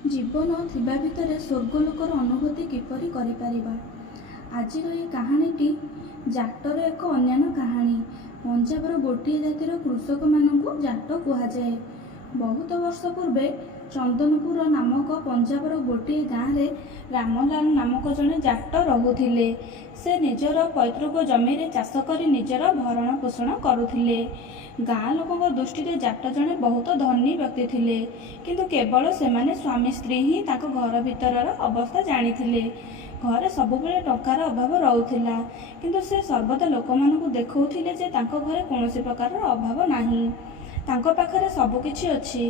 ଜୀବନ ଥିବା ଭିତରେ ସ୍ୱର୍ଗଲୋକର ଅନୁଭୂତି କିପରି କରିପାରିବା। ଆଜିର ଏହି କାହାଣୀଟି ଜାଟର ଏକ ଅନ୍ୟାନ୍ୟ କାହାଣୀ। ପଞ୍ଜାବର ଗୋଟିଏ ଜାତିର କୃଷକମାନଙ୍କୁ ଜାଟ କୁହାଯାଏ। ବହୁତ ବର୍ଷ ପୂର୍ବେ ଚନ୍ଦନପୁର ନାମକ ପଞ୍ଜାବର ଗୋଟିଏ ଗାଁରେ ରାମଲାଲ ନାମକ ଜଣେ ଜାଟ ରହୁଥିଲେ। ସେ ନିଜର ପୈତୃକ ଜମିରେ ଚାଷ କରି ନିଜର ଭରଣ ପୋଷଣ କରୁଥିଲେ। ଗାଁ ଲୋକଙ୍କ ଦୃଷ୍ଟିରେ ଜାଟ ଜଣେ ବହୁତ ଧନୀ ବ୍ୟକ୍ତି ଥିଲେ, କିନ୍ତୁ କେବଳ ସେମାନେ ସ୍ୱାମୀ ସ୍ତ୍ରୀ ହିଁ ତାଙ୍କ ଘର ଭିତରର ଅବସ୍ଥା ଜାଣିଥିଲେ। ଘରେ ସବୁବେଳେ ଟଙ୍କାର ଅଭାବ ରହୁଥିଲା, କିନ୍ତୁ ସେ ସର୍ବଦା ଲୋକମାନଙ୍କୁ ଦେଖାଉଥିଲେ ଯେ ତାଙ୍କ ଘରେ କୌଣସି ପ୍ରକାରର ଅଭାବ ନାହିଁ, ତାଙ୍କ ପାଖରେ ସବୁକିଛି ଅଛି।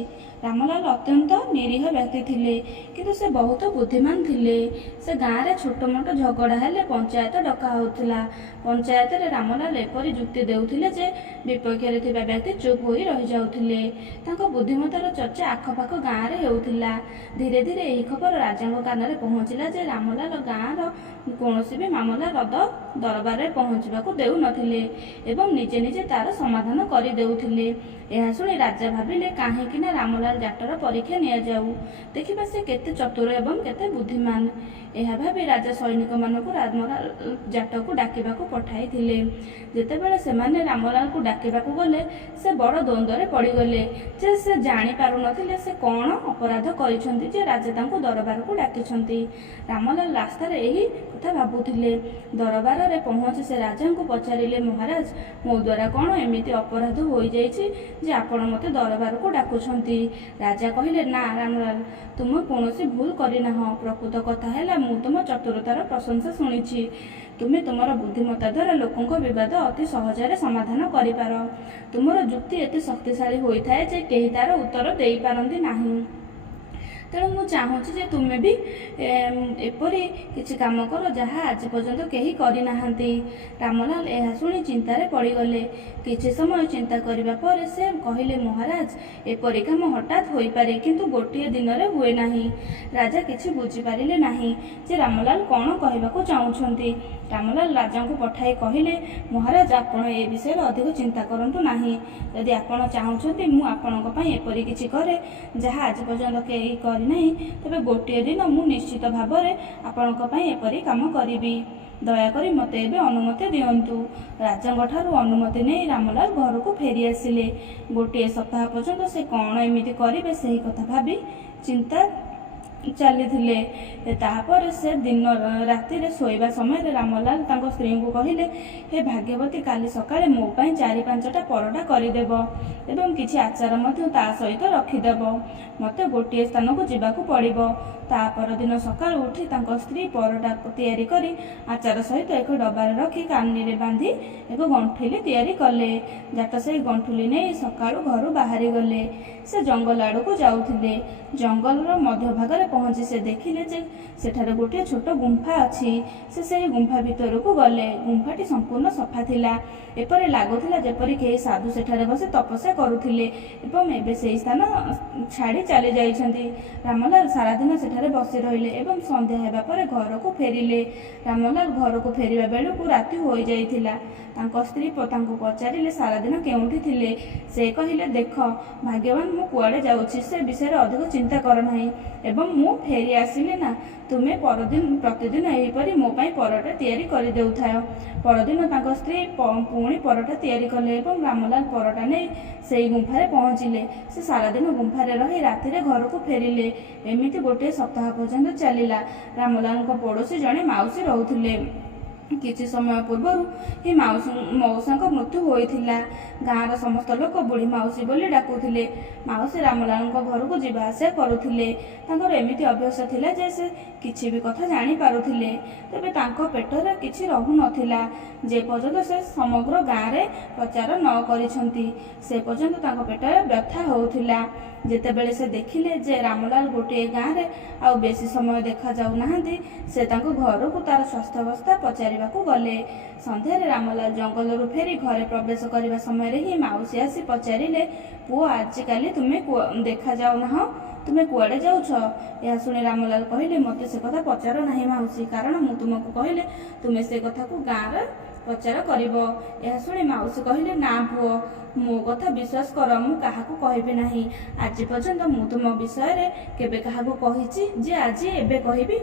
ରାମଲାଲ ଅତ୍ୟନ୍ତ ନିରୀହ ବ୍ୟକ୍ତି ଥିଲେ, କିନ୍ତୁ ସେ ବହୁତ ବୁଦ୍ଧିମାନ ଥିଲେ। ସେ ଗାଁରେ ଛୋଟ ମୋଟ ଝଗଡ଼ା ହେଲେ ପଞ୍ଚାୟତ ଡକା ହେଉଥିଲା। ପଞ୍ଚାୟତରେ ରାମଲାଲ ଏପରି ଯୁକ୍ତି ଦେଉଥିଲେ ଯେ ବିପକ୍ଷରେ ଥିବା ବ୍ୟକ୍ତି ଚୁପ୍ ହୋଇ ରହିଯାଉଥିଲେ। ତାଙ୍କ ବୁଦ୍ଧିମତାର ଚର୍ଚ୍ଚା ଆଖପାଖ ଗାଁରେ ହେଉଥିଲା। ଧୀରେ ଧୀରେ ଏହି ଖବର ରାଜାଙ୍କ କାନରେ ପହଞ୍ଚିଲା ଯେ ରାମଲାଲ ଗାଁର କୌଣସି ବି ମାମଲା ରଦ ଦରବାରରେ ପହଞ୍ଚିବାକୁ ଦେଉନଥିଲେ ଏବଂ ନିଜେ ନିଜେ ତାର ସମାଧାନ କରିଦେଉଥିଲେ। ଏହା ଶୁଣି ରାଜା ଭାବିଲେ, କାହିଁକି ନା ରାମଲାଲ ଜାଟର ପରୀକ୍ଷା ନିଆଯାଉ, ଦେଖିବା ସେ କେତେ ଚତୁର ଏବଂ କେତେ ବୁଦ୍ଧିମାନ। ଏହା ଭାବି ରାଜା ସୈନିକମାନଙ୍କୁ ରାମଲାଲ ଜାଟକୁ ଡାକିବାକୁ ପଠାଇଥିଲେ। ଯେତେବେଳେ ସେମାନେ ରାମଲାଲକୁ ଡାକିବାକୁ ଗଲେ, ସେ ବଡ଼ ଦ୍ୱନ୍ଦ୍ୱରେ ପଡ଼ିଗଲେ ଯେ ସେ ଜାଣିପାରୁନଥିଲେ ସେ କ'ଣ ଅପରାଧ କରିଛନ୍ତି ଯେ ରାଜା ତାଙ୍କୁ ଦରବାରକୁ ଡାକିଛନ୍ତି। ରାମଲାଲ ରାସ୍ତାରେ ଏହି କଥା ଭାବୁଥିଲେ। ଦରବାରରେ ପହଞ୍ଚି ସେ ରାଜାଙ୍କୁ ପଚାରିଲେ, ମହାରାଜ, ମୋ ଦ୍ୱାରା କ'ଣ ଏମିତି ଅପରାଧ ହୋଇଯାଇଛି ଯେ ଆପଣ ମୋତେ ଦରବାରକୁ ଡାକୁଛନ୍ତି? ରାଜା କହିଲେ, ନା ରାମଲାଲ, ତୁମେ କୌଣସି ଭୁଲ କରିନାହଁ। ପ୍ରକୃତ କଥା ହେଲା, ମୁଁ ତୁମ ଚତୁରତାର ପ୍ରଶଂସା ଶୁଣିଛି। ତୁମେ ତୁମର ବୁଦ୍ଧିମତ୍ତା ଦ୍ୱାରା ଲୋକଙ୍କ ବିବାଦ ଅତି ସହଜରେ ସମାଧାନ କରିପାର। ତୁମର ଯୁକ୍ତି ଏତେ ଶକ୍ତିଶାଳୀ ହୋଇଥାଏ ଯେ କେହି ତାର ଉତ୍ତର ଦେଇପାରନ୍ତି ନାହିଁ। ତେଣୁ ମୁଁ ଚାହୁଁଛି ଯେ ତୁମେ ବି ଏପରି କିଛି କାମ କର ଯାହା ଆଜି ପର୍ଯ୍ୟନ୍ତ କେହି କରିନାହାନ୍ତି। ରାମଲାଲ ଏହା ଶୁଣି ଚିନ୍ତାରେ ପଡ଼ିଗଲେ। କିଛି ସମୟ ଚିନ୍ତା କରିବା ପରେ ସେ କହିଲେ, ମହାରାଜ, ଏପରି କାମ ହଠାତ୍ ହୋଇପାରେ, କିନ୍ତୁ ଗୋଟିଏ ଦିନରେ ହୁଏ ନାହିଁ। ରାଜା କିଛି ବୁଝିପାରିଲେ ନାହିଁ ଯେ ରାମଲାଲ କ'ଣ କହିବାକୁ ଚାହୁଁଛନ୍ତି। ରାମଲାଲ ରାଜାଙ୍କୁ ପଠାଇ କହିଲେ, ମହାରାଜ, ଆପଣ ଏ ବିଷୟରେ ଅଧିକ ଚିନ୍ତା କରନ୍ତୁ ନାହିଁ। ଯଦି ଆପଣ ଚାହୁଁଛନ୍ତି ମୁଁ ଆପଣଙ୍କ ପାଇଁ ଏପରି କିଛି କରେ ଯାହା ଆଜି ପର୍ଯ୍ୟନ୍ତ କେହି କରିନାହିଁ, ତେବେ ଗୋଟିଏ ଦିନ ମୁଁ ନିଶ୍ଚିତ ଭାବରେ ଆପଣଙ୍କ ପାଇଁ ଏପରି କାମ କରିବି। ଦୟାକରି ମୋତେ ଏବେ ଅନୁମତି ଦିଅନ୍ତୁ। ରାଜାଙ୍କ ଠାରୁ ଅନୁମତି ନେଇ ରାମଲାଲ ଘରକୁ ଫେରି ଆସିଲେ। ଗୋଟିଏ ସପ୍ତାହ ପର୍ଯ୍ୟନ୍ତ ସେ କ'ଣ ଏମିତି କରିବେ ସେହି କଥା ଭାବି ଚିନ୍ତା ଚାଲିଥିଲେ। ତାପରେ ସେ ଦିନ ରାତିରେ ଶୋଇବା ସମୟରେ ରାମଲାଲ ତାଙ୍କ ସ୍ତ୍ରୀଙ୍କୁ କହିଲେ, ହେ ଭାଗ୍ୟବତୀ, କାଲି ସକାଳେ ମୋ ପାଇଁ 4-5ଟା ପରଟା କରିଦେବ ଏବଂ କିଛି ଆଚାର ମଧ୍ୟ ତା ସହିତ ରଖିଦେବ। ମୋତେ ଗୋଟିଏ ସ୍ଥାନକୁ ଯିବାକୁ ପଡ଼ିବ। ତା ପରଦିନ ସକାଳୁ ଉଠି ତାଙ୍କ ସ୍ତ୍ରୀ ପରଟା ତିଆରି କରି ଆଚାର ସହିତ ଏକ ଡବାରେ ରଖି କାନିରେ ବାନ୍ଧି ଏକ ଗଣ୍ଠୁଲି ତିଆରି କଲେ। ଜାଟ ସେହି ଗଣ୍ଠୁଲି ନେଇ ସକାଳୁ ଘରୁ ବାହାରିଗଲେ। ସେ ଜଙ୍ଗଲ ଆଡ଼କୁ ଯାଉଥିଲେ। ଜଙ୍ଗଲର ମଧ୍ୟଭାଗରେ ପହଞ୍ଚି ସେ ଦେଖିଲେ ଯେ ସେଠାରେ ଗୋଟିଏ ଛୋଟ ଗୁମ୍ଫା ଅଛି। ସେ ସେହି ଗୁମ୍ଫା ଭିତରକୁ ଗଲେ। ଗୁମ୍ଫାଟି ସମ୍ପୂର୍ଣ୍ଣ ସଫା ଥିଲା। ଏପରି ଲାଗୁଥିଲା ଯେପରି କେହି ସାଧୁ ସେଠାରେ ବସି ତପସ୍ୟା କରୁଥିଲେ ଏବଂ ଏବେ ସେହି ସ୍ଥାନ ଛାଡ଼ି ଚାଲି ଯାଇଛନ୍ତି। ରାମଲାଲ ସାରାଦିନ ସେଠାରେ ବସି ରହିଲେ ଏବଂ ସନ୍ଧ୍ୟା ହେବା ପରେ ଘରକୁ ଫେରିଲେ। ରାମଲାଲ ଘରକୁ ଫେରିବା ବେଳକୁ ରାତି ହୋଇଯାଇଥିଲା। ତାଙ୍କ ସ୍ତ୍ରୀ ତାଙ୍କୁ ପଚାରିଲେ, ସାରାଦିନ କେଉଁଠି ଥିଲେ? ସେ କହିଲେ, ଦେଖ ଭାଗ୍ୟବାନ, ମୁଁ କୁଆଡ଼େ ଯାଉଛି ସେ ବିଷୟରେ ଅଧିକ ଚିନ୍ତା କର ନାହିଁ ଏବଂ ମୁଁ ଫେରି ଆସିଲି ନା, ତୁମେ ପ୍ରତିଦିନ ଏହିପରି ମୋ ପାଇଁ ପରଟା ତିଆରି କରିଦେଉଥାଅ। ପରଦିନ ତାଙ୍କ ସ୍ତ୍ରୀ ପୁଣି ପରଟା ତିଆରି କଲେ ଏବଂ ରାମଲାଲ ପରଟା ନେଇ ସେହି ଗୁମ୍ଫାରେ ପହଞ୍ଚିଲେ। ସେ ସାରାଦିନ ଗୁମ୍ଫାରେ ରହି ରାତିରେ ଘରକୁ ଫେରିଲେ। ଏମିତି ଗୋଟିଏ ସପ୍ତାହ ପର୍ଯ୍ୟନ୍ତ ଚାଲିଲା। ରାମଲାଲଙ୍କ ପଡ଼ୋଶୀ ଜଣେ ମାଉସୀ ରହୁଥିଲେ। କିଛି ସମୟ ପୂର୍ବରୁ ହିଁ ମଉସାଙ୍କ ମୃତ୍ୟୁ ହୋଇଥିଲା। ଗାଁର ସମସ୍ତ ଲୋକ ବୁଢ଼ୀ ମାଉସୀ ବୋଲି ଡାକୁଥିଲେ। ମାଉସୀ ରାମଲାଲଙ୍କ ଘରକୁ ଯିବା ଆସିବା କରୁଥିଲେ। ତାଙ୍କର ଏମିତି ଅଭ୍ୟାସ ଥିଲା ଯେ ସେ କିଛି ବି କଥା ଜାଣିପାରୁଥିଲେ, ତେବେ ତାଙ୍କ ପେଟରେ କିଛି ରହୁନଥିଲା। ଯେ ପର୍ଯ୍ୟନ୍ତ ସେ ସମଗ୍ର ଗାଁରେ ପ୍ରଚାର ନ କରିଛନ୍ତି, ସେ ପର୍ଯ୍ୟନ୍ତ ତାଙ୍କ ପେଟରେ ବ୍ୟଥା ହେଉଥିଲା। ଯେତେବେଳେ ସେ ଦେଖିଲେ ଯେ ରାମଲାଲ ଗୋଟିଏ ଗାଁରେ ଆଉ ବେଶୀ ସମୟ ଦେଖାଯାଉନାହାନ୍ତି, ସେ ତାଙ୍କ ଘରକୁ ତାର ସ୍ୱାସ୍ଥ୍ୟାବସ୍ଥା ପଚାରିବାକୁ ଗଲେ। ସନ୍ଧ୍ୟାରେ ରାମଲାଲ ଜଙ୍ଗଲରୁ ଫେରି ଘରେ ପ୍ରବେଶ କରିବା ସମୟରେ ହିଁ ମାଉସୀ ଆସି ପଚାରିଲେ, ପୁଅ, ଆଜିକାଲି ତୁମେ ଦେଖାଯାଉନାହଁ, ତୁମେ କୁଆଡ଼େ ଯାଉଛ? ଏହା ଶୁଣି ରାମଲାଲ କହିଲେ, ମୋତେ ସେ କଥା ପଚାର ନାହିଁ ମାଉସୀ, କାରଣ ମୁଁ ତୁମକୁ କହିଲେ ତୁମେ ସେ କଥାକୁ ଗାଁରେ ପ୍ରଚାର କରିବ। ଏହା ଶୁଣି ମାଉସୀ କହିଲେ, ନା ପୁଅ, ମୋ କଥା ବିଶ୍ୱାସ କର, ମୁଁ କାହାକୁ କହିବି ନାହିଁ। ଆଜି ପର୍ଯ୍ୟନ୍ତ ମୁଁ ତୁମ ବିଷୟରେ କେବେ କାହାକୁ କହିଛି ଯେ ଆଜି ଏବେ କହିବି?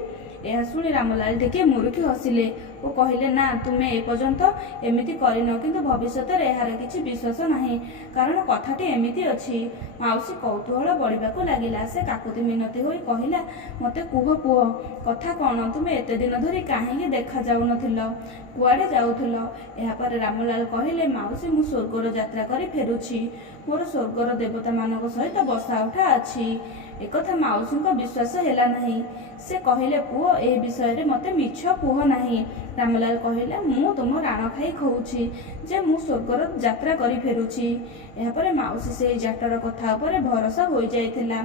ଏହା ଶୁଣି ରାମଲାଲ ଟିକେ ମୁରୁକି ହସିଲେ ଓ କହିଲେ, ନା, ତୁମେ ଏପର୍ଯ୍ୟନ୍ତ ଏମିତି କରିନ, କିନ୍ତୁ ଭବିଷ୍ୟତରେ ଏହାର କିଛି ବିଶ୍ୱାସ ନାହିଁ, କାରଣ କଥାଟି ଏମିତି ଅଛି। ମାଉସୀ କୌତୂହଳ ବଢ଼ିବାକୁ ଲାଗିଲା। ସେ କାକୁତି ମିନତି ହୋଇ କହିଲା, ମୋତେ କୁହ ପୁଅ, କଥା କ'ଣ? ତୁମେ ଏତେ ଦିନ ଧରି କାହିଁକି ଦେଖାଯାଉନଥିଲ? କୁଆଡ଼େ ଯାଉଥିଲ? ଏହାପରେ ରାମଲାଲ କହିଲେ, ମାଉସୀ, ମୁଁ ସ୍ୱର୍ଗର ଯାତ୍ରା କରି ଫେରୁଛି। ମୋର ସ୍ୱର୍ଗର ଦେବତାମାନଙ୍କ ସହିତ ବସା ଉଠା ଅଛି। ଏକଥା ମାଉସୀଙ୍କ ବିଶ୍ୱାସ ହେଲା ନାହିଁ। ସେ କହିଲେ, ପୁଅ, ଏ ବିଷୟରେ ମୋତେ ମିଛ କୁହ ନାହିଁ। ରାମଲାଲ କହିଲା, ମୁଁ ତୁମ ରାଣ ଖାଇ କହୁଛି ଯେ ମୁଁ ସ୍ୱର୍ଗର ଯାତ୍ରା କରି ଫେରୁଛି। ଏହାପରେ ମାଉସୀ ସେହି ଜାଟର କଥା ଉପରେ ଭରସା ହୋଇଯାଇଥିଲା।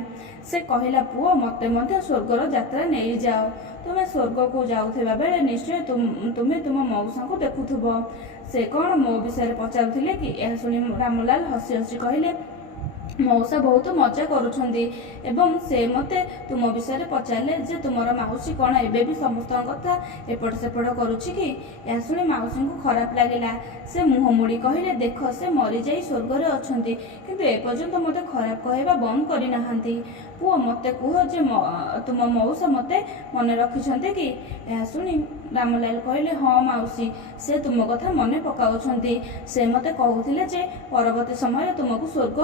ସେ କହିଲା, ପୁଅ, ମୋତେ ମଧ୍ୟ ସ୍ୱର୍ଗର ଯାତ୍ରା ନେଇଯାଅ। ତୁମେ ସ୍ୱର୍ଗକୁ ଯାଉଥିବା ବେଳେ ନିଶ୍ଚୟ ତୁମେ ତୁମ ମଉସାଙ୍କୁ ଦେଖୁଥିବ। ସେ କ'ଣ ମୋ ବିଷୟରେ ପଚାରୁଥିଲେ କି? ଏହା ଶୁଣି ରାମଲାଲ ହସି ହସି କହିଲେ, ମଉସା ବହୁତ ମଜା କରୁଛନ୍ତି ଏବଂ ସେ ମୋତେ ତୁମ ବିଷୟରେ ପଚାରିଲେ ଯେ ତୁମର ମାଉସୀ କ'ଣ ଏବେ ବି ସମସ୍ତଙ୍କ କଥା ଏପଟ ସେପଟ କରୁଛି କି? ଏହା ଶୁଣି ମାଉସୀଙ୍କୁ ଖରାପ ଲାଗିଲା। ସେ ମୁହଁ ମୋଡ଼ି କହିଲେ, ଦେଖ, ସେ ମରିଯାଇ ସ୍ୱର୍ଗରେ ଅଛନ୍ତି, କିନ୍ତୁ ଏପର୍ଯ୍ୟନ୍ତ ମୋତେ ଖରାପ କହିବା ବନ୍ଦ କରିନାହାନ୍ତି। ପୁଅ, ମୋତେ କୁହ ଯେ ତୁମ ମଉସା ମୋତେ ମନେ ରଖିଛନ୍ତି କି? ଏହା ଶୁଣି ରାମଲାଲ କହିଲେ, ହଁ ମାଉସୀ, ସେ ତୁମ କଥା ମନେ ପକାଉଛନ୍ତି। ସେ ମୋତେ କହୁଥିଲେ ଯେ ପରବର୍ତ୍ତୀ ସମୟରେ ତୁମକୁ ସ୍ୱର୍ଗ